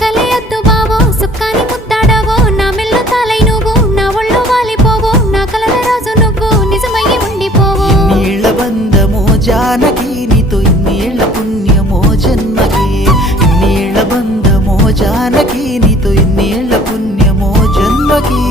చుక్కలే అద్దు బావో సుక్కాని ముద్దాడవో నా మెల్లో తాలై నువ్వు నా ఒళ్ళో వాలిపోవో నా కలల రాజు నువ్వు నిజమయ్యి ఉండిపోవో నీళ్ళ బంధమో జానకి నీతో ఇన్నేళ్ల పుణ్యమో జన్మకి నీళ్ళ బంధమో జానకి నీతో ఇన్నేళ్ల పుణ్యమో జన్మకి